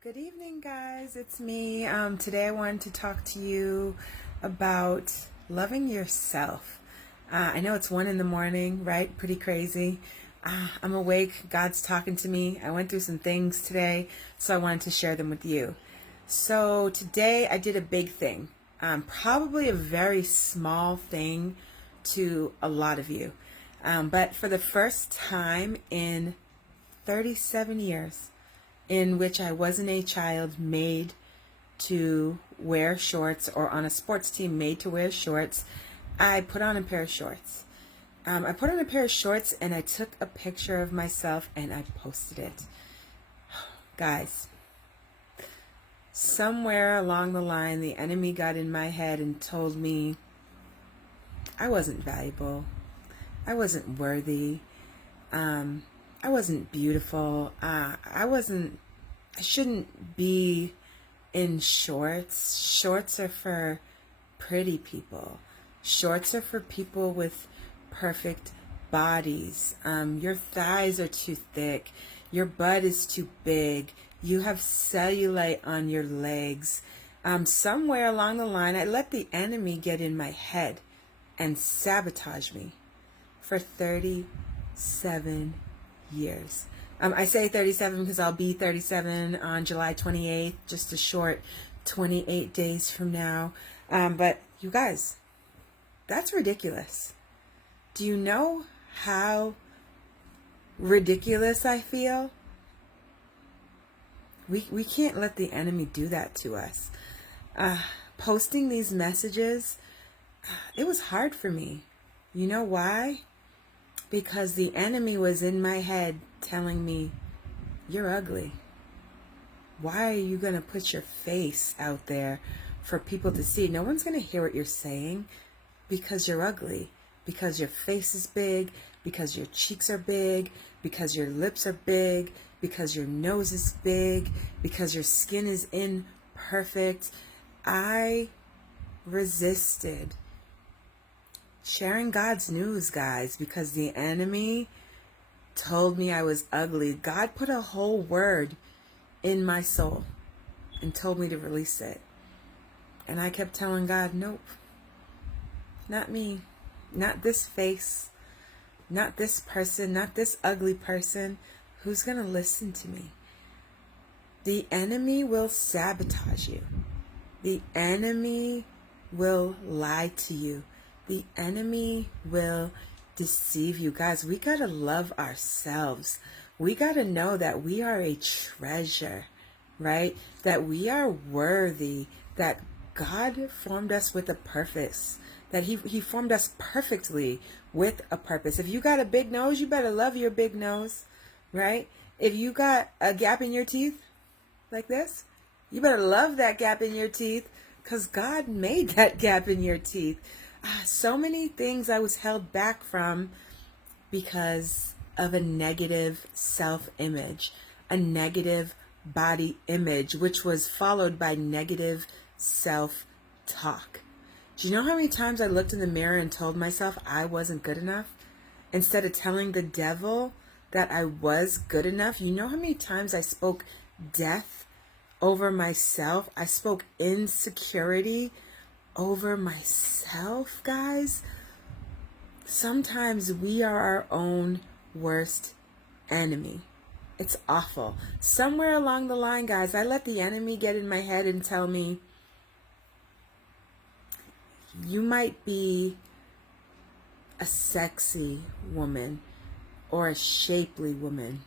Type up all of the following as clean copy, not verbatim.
Good evening, guys. It's me. Today I wanted to talk to you about loving yourself. I know it's 1 in the morning, right? Pretty crazy. I'm awake. God's talking to me. I went through some things today, so I wanted to share them with you. So today I did a big thing, probably a very small thing to a lot of you. But for the first time in 37 years, in which I wasn't a child made to wear shorts or on a sports team made to wear shorts, I put on a pair of shorts. I put on a pair of shorts and I took a picture of myself and I posted it. Guys, somewhere along the line, the enemy got in my head and told me I wasn't valuable. I wasn't worthy. I wasn't beautiful. I shouldn't be in shorts. Shorts are for pretty people. Shorts are for people with perfect bodies. Your thighs are too thick. Your butt is too big. You have cellulite on your legs. Somewhere along the line, I let the enemy get in my head and sabotage me for 37 years. I say 37 because I'll be 37 on July 28th, just a short 28 days from now. But you guys, that's ridiculous. Do you know how ridiculous I feel? We can't let the enemy do that to us. Posting these messages, it was hard for me. You know why? Because the enemy was in my head telling me, you're ugly. Why are you going to put your face out there for people to see? No one's going to hear what you're saying because you're ugly, because your face is big, because your cheeks are big, because your lips are big, because your nose is big, because your skin is imperfect. I resisted sharing God's news, guys, because the enemy told me I was ugly. God put a whole word in my soul and told me to release it. And I kept telling God, nope, not me, not this face, not this person, not this ugly person. Who's going to listen to me? The enemy will sabotage you. The enemy will lie to you. The enemy will deceive you. Guys, we got to love ourselves. We got to know that we are a treasure, right? That we are worthy, that God formed us with a purpose, that he formed us perfectly with a purpose. If you got a big nose, you better love your big nose, right? If you got a gap in your teeth like this, you better love that gap in your teeth because God made that gap in your teeth. So many things I was held back from because of a negative self-image, a negative body image, which was followed by negative self-talk. Do you know how many times I looked in the mirror and told myself I wasn't good enough? Instead of telling the devil that I was good enough, you know how many times I spoke death over myself? I spoke insecurity over myself, guys. Sometimes we are our own worst enemy. It's awful. Somewhere along the line, guys, I let the enemy get in my head and tell me, you might be a sexy woman or a shapely woman,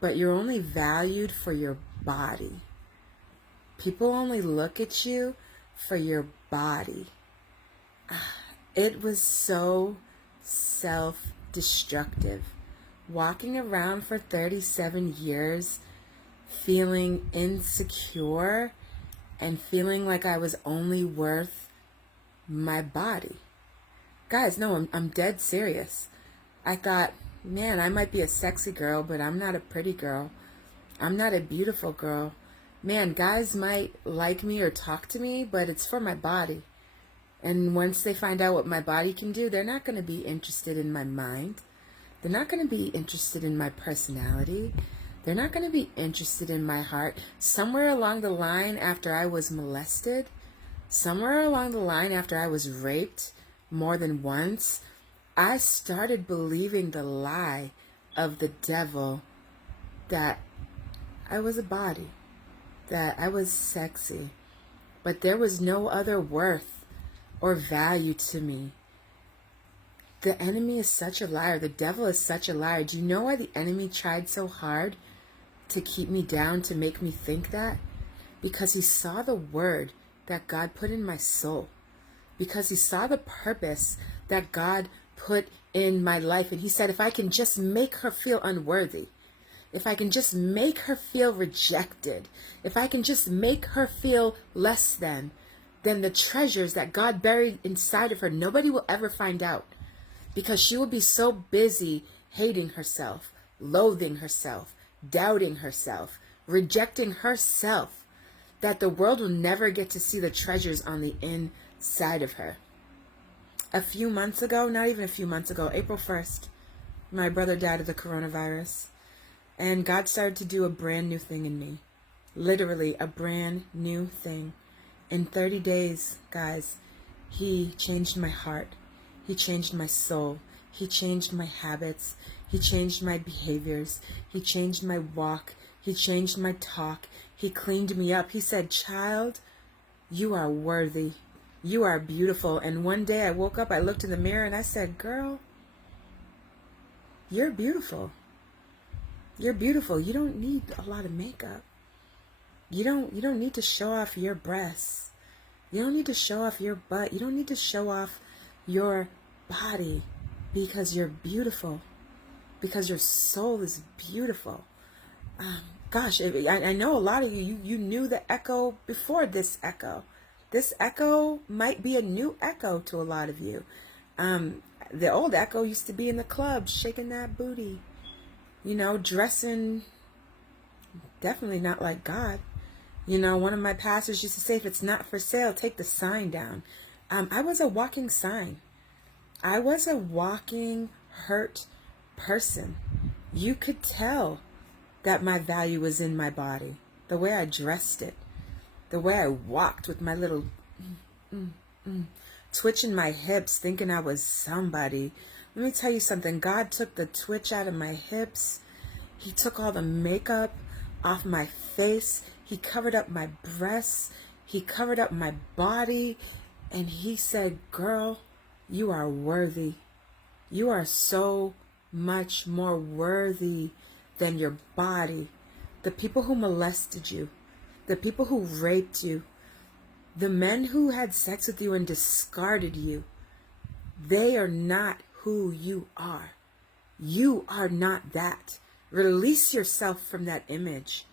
but you're only valued for your body. People only look at you for your body. It was so self-destructive. Walking around for 37 years feeling insecure and feeling like I was only worth my body. Guys, no, I'm dead serious. I thought, man, I might be a sexy girl, but I'm not a pretty girl. I'm not a beautiful girl. Man, guys might like me or talk to me, but it's for my body. And once they find out what my body can do, they're not going to be interested in my mind. They're not going to be interested in my personality. They're not going to be interested in my heart. Somewhere along the line after I was molested, somewhere along the line after I was raped more than once, I started believing the lie of the devil that I was a body, that I was sexy, but there was no other worth or value to me. The enemy is such a liar. The devil is such a liar. Do you know why the enemy tried so hard to keep me down, to make me think that? Because he saw the word that God put in my soul. Because he saw the purpose that God put in my life. And he said, if I can just make her feel unworthy, if I can just make her feel rejected, if I can just make her feel less than, then the treasures that God buried inside of her, nobody will ever find out. Because she will be so busy hating herself, loathing herself, doubting herself, rejecting herself, that the world will never get to see the treasures on the inside of her. A few months ago, not even a few months ago, April 1st, my brother died of the coronavirus. And God started to do a brand new thing in me. Literally a brand new thing. In 30 days, guys, he changed my heart. He changed my soul. He changed my habits. He changed my behaviors. He changed my walk. He changed my talk. He cleaned me up. He said, child, you are worthy. You are beautiful. And one day I woke up, I looked in the mirror and I said, girl, you're beautiful. You're beautiful. You don't need a lot of makeup. You don't need to show off your breasts. You don't need to show off your butt. You don't need to show off your body, because you're beautiful. Because your soul is beautiful. Gosh, I know a lot of you knew the echo before this echo. This echo might be a new echo to a lot of you. The old echo used to be in the club shaking that booty. You know, dressing definitely not like God. You know, one of my pastors used to say, if it's not for sale, take the sign down. I was a walking sign. I was a walking hurt person. You could tell that my value was in my body. The way I dressed it. The way I walked with my little twitching my hips, thinking I was somebody. Let me tell you something. God took the twitch out of my hips. He took all the makeup off my face. He covered up my breasts. He covered up my body. And he said, girl, you are worthy. You are so much more worthy than your body. The people who molested you, the people who raped you, the men who had sex with you and discarded you, they are not who you are. You are not that. Release yourself from that image.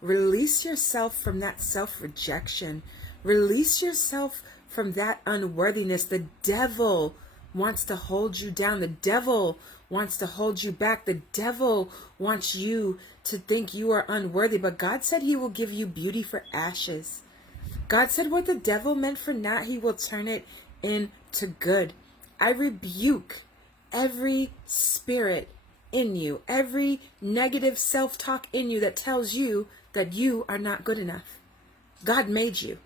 Release yourself from that self-rejection. Release yourself from that unworthiness. The devil wants to hold you down. The devil wants to hold you back. The devil wants you to think you are unworthy. But God said he will give you beauty for ashes. God said what the devil meant for naught, he will turn it into good. I rebuke every spirit in you, every negative self-talk in you that tells you that you are not good enough. God made you,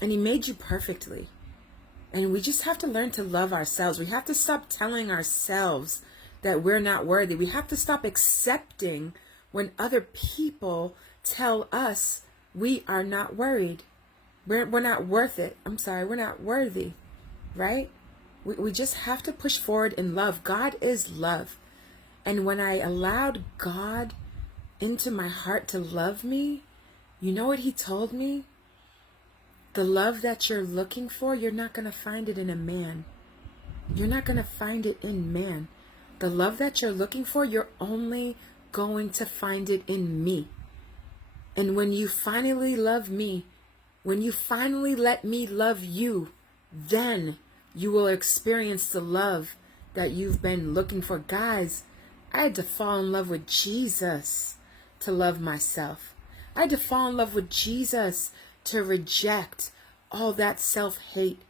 and he made you perfectly. And we just have to learn to love ourselves. We have to stop telling ourselves that we're not worthy. We have to stop accepting when other people tell us we are not worried. We're not worth it. We're not worthy, right? We just have to push forward in love. God is love. And when I allowed God into my heart to love me, you know what he told me? The love that you're looking for, you're not going to find it in a man. You're not going to find it in man. The love that you're looking for, you're only going to find it in me. And when you finally love me, when you finally let me love you, then you will experience the love that you've been looking for. Guys, I had to fall in love with Jesus to love myself. I had to fall in love with Jesus to reject all that self-hate,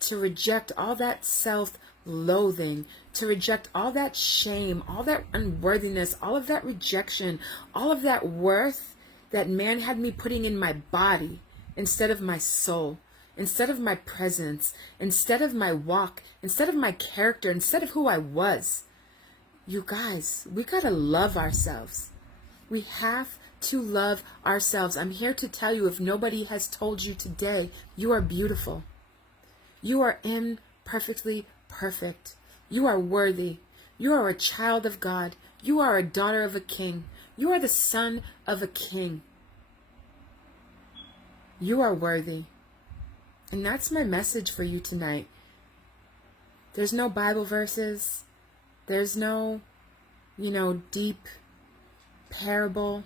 to reject all that self-loathing, to reject all that shame, all that unworthiness, all of that rejection, all of that worth that man had me putting in my body instead of my soul, instead of my presence, instead of my walk, instead of my character, instead of who I was. You guys, we gotta love ourselves. We have to love ourselves. I'm here to tell you, if nobody has told you today, you are beautiful. You are imperfectly perfect. You are worthy. You are a child of God. You are a daughter of a king. You are the son of a king. You are worthy. And that's my message for you tonight. There's no Bible verses. There's no, deep parable.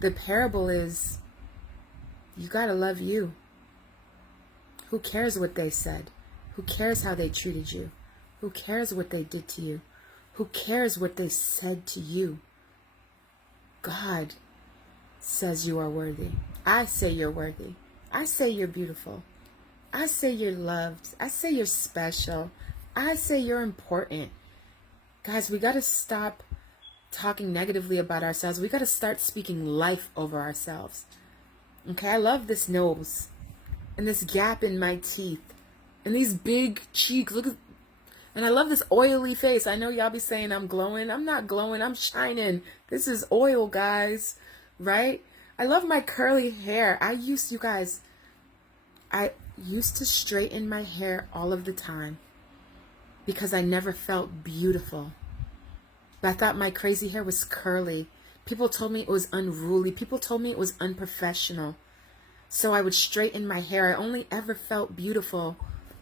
The parable is, you gotta love you. Who cares what they said? Who cares how they treated you? Who cares what they did to you? Who cares what they said to you? God says you are worthy. I say you're worthy. I say you're beautiful. I say you're loved. I say you're special. I say you're important. Guys, we got to stop talking negatively about ourselves. We got to start speaking life over ourselves. Okay, I love this nose and this gap in my teeth and these big cheeks. Look at, and I love this oily face. I know y'all be saying I'm glowing. I'm not glowing. I'm shining. This is oil, guys. Right? I love my curly hair. I used to straighten my hair all of the time because I never felt beautiful. But I thought my crazy hair was curly. People told me it was unruly. People told me it was unprofessional. So I would straighten my hair. I only ever felt beautiful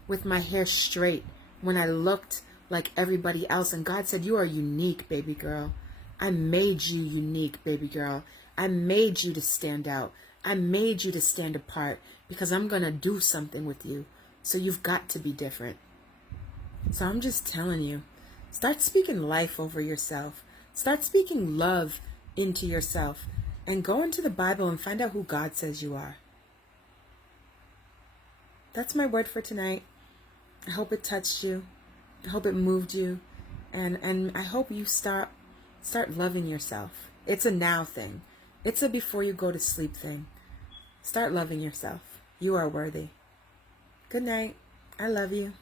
with my hair straight, when I looked like everybody else. And God said, you are unique, baby girl. I made you unique, baby girl. I made you to stand out. I made you to stand apart because I'm going to do something with you. So you've got to be different. So I'm just telling you, start speaking life over yourself. Start speaking love into yourself. And go into the Bible and find out who God says you are. That's my word for tonight. I hope it touched you. I hope it moved you. And I hope you start loving yourself. It's a now thing. It's a before you go to sleep thing. Start loving yourself. You are worthy. Good night. I love you.